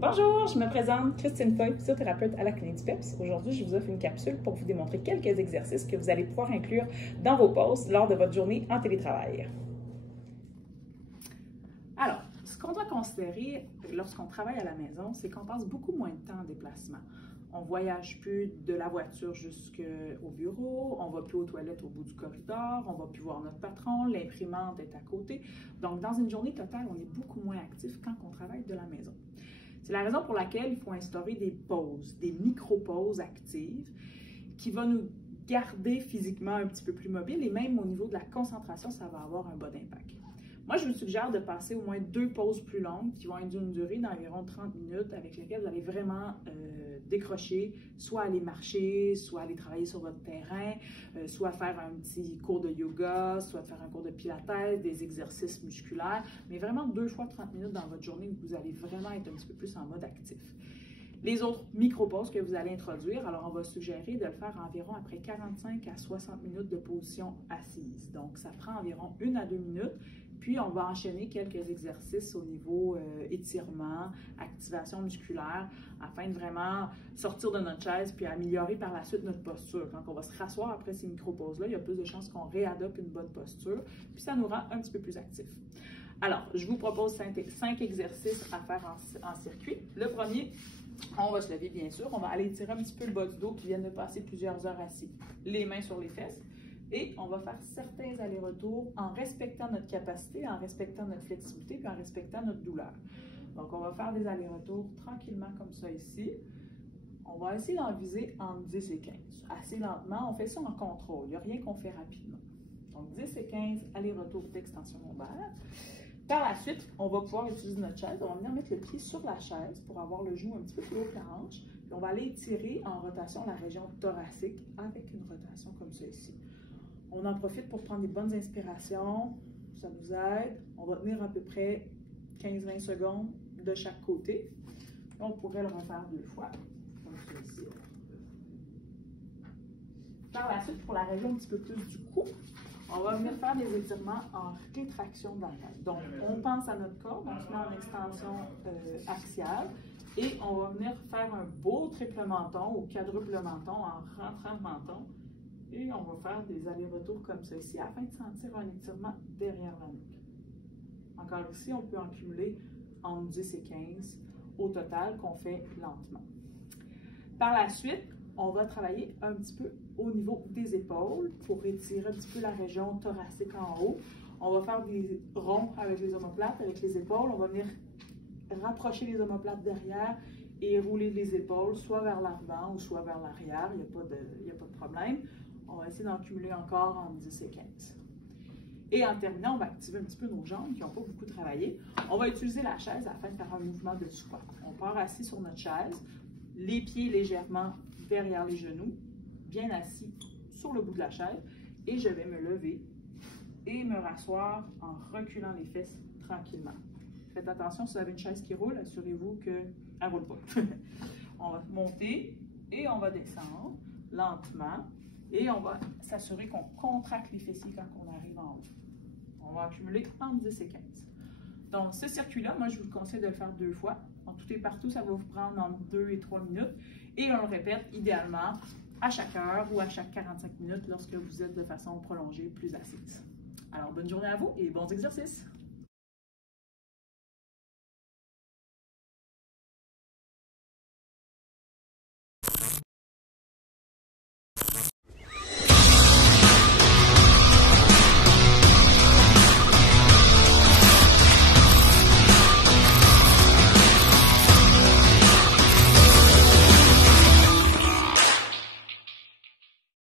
Bonjour, je me présente Christine Foy, physiothérapeute à la clinique du PEPS. Aujourd'hui, je vous offre une capsule pour vous démontrer quelques exercices que vous allez pouvoir inclure dans vos pauses lors de votre journée en télétravail. Alors, ce qu'on doit considérer lorsqu'on travaille à la maison, c'est qu'on passe beaucoup moins de temps en déplacement. On ne voyage plus de la voiture jusqu'au bureau, on ne va plus aux toilettes au bout du corridor, on ne va plus voir notre patron, l'imprimante est à côté. Donc, dans une journée totale, on est beaucoup moins actif quand on travaille de la maison. C'est la raison pour laquelle il faut instaurer des pauses, des micro-pauses actives qui vont nous garder physiquement un petit peu plus mobiles et même au niveau de la concentration, ça va avoir un bon impact. Moi, je vous suggère de passer au moins 2 pauses plus longues qui vont être d'une durée d'environ 30 minutes avec lesquelles vous allez vraiment décrocher, soit aller marcher, soit aller travailler sur votre terrain, soit faire un petit cours de yoga, soit faire un cours de pilates, des exercices musculaires, mais vraiment 2 fois 30 minutes dans votre journée où vous allez vraiment être un petit peu plus en mode actif. Les autres micro-pauses que vous allez introduire, alors on va suggérer de le faire environ après 45 à 60 minutes de position assise. Donc, ça prend environ 1 à 2 minutes. Puis, on va enchaîner quelques exercices au niveau étirement, activation musculaire, afin de vraiment sortir de notre chaise puis améliorer par la suite notre posture. Quand on va se rasseoir après ces micro-pauses-là, il y a plus de chances qu'on réadopte une bonne posture, puis ça nous rend un petit peu plus actifs. Alors, je vous propose 5 exercices à faire en circuit. Le premier, on va se lever bien sûr, on va aller étirer un petit peu le bas du dos qui vient de passer plusieurs heures assis. Les mains sur les fesses. Et on va faire certains allers-retours en respectant notre capacité, en respectant notre flexibilité, puis en respectant notre douleur. Donc, on va faire des allers-retours tranquillement comme ça ici. On va essayer d'en viser entre 10 et 15. Assez lentement, on fait ça en contrôle. Il n'y a rien qu'on fait rapidement. Donc, 10 et 15 allers-retours d'extension lombaire. Par la suite, on va pouvoir utiliser notre chaise. On va venir mettre le pied sur la chaise pour avoir le genou un petit peu plus haut que la hanche. Puis on va aller étirer en rotation la région thoracique avec une rotation comme ça ici. On en profite pour prendre des bonnes inspirations, ça nous aide. On va tenir à peu près 15-20 secondes de chaque côté. On pourrait le refaire 2 fois, comme ceci. Par la suite, pour la région un petit peu plus du cou, on va venir faire des étirements en rétraction d'arrière. Donc, on pense à notre corps, on se met en extension axiale et on va venir faire un beau triple menton ou quadruple menton en rentrant le menton. Et on va faire des allers-retours comme ceci afin de sentir un étirement derrière la nuque. Encore ici, on peut en cumuler entre 10 et 15 au total qu'on fait lentement. Par la suite, on va travailler un petit peu au niveau des épaules pour étirer un petit peu la région thoracique en haut. On va faire des ronds avec les omoplates, avec les épaules. On va venir rapprocher les omoplates derrière et rouler les épaules soit vers l'avant ou soit vers l'arrière. Il n'y a pas de problème. On va essayer d'en cumuler encore entre 10 et 15. Et en terminant, on va activer un petit peu nos jambes qui n'ont pas beaucoup travaillé. On va utiliser la chaise afin de faire un mouvement de squat. On part assis sur notre chaise, les pieds légèrement derrière les genoux, bien assis sur le bout de la chaise. Et je vais me lever et me rasseoir en reculant les fesses tranquillement. Faites attention, si vous avez une chaise qui roule, assurez-vous qu'elle ne roule pas. On va monter et on va descendre lentement. Et on va s'assurer qu'on contracte les fessiers quand on arrive en haut. On va accumuler entre 10 et 15. Donc, ce circuit-là, moi, je vous conseille de le faire 2 fois. En tout et partout, ça va vous prendre entre 2 et 3 minutes. Et on le répète idéalement à chaque heure ou à chaque 45 minutes lorsque vous êtes de façon prolongée, plus assise. Alors, bonne journée à vous et bons exercices!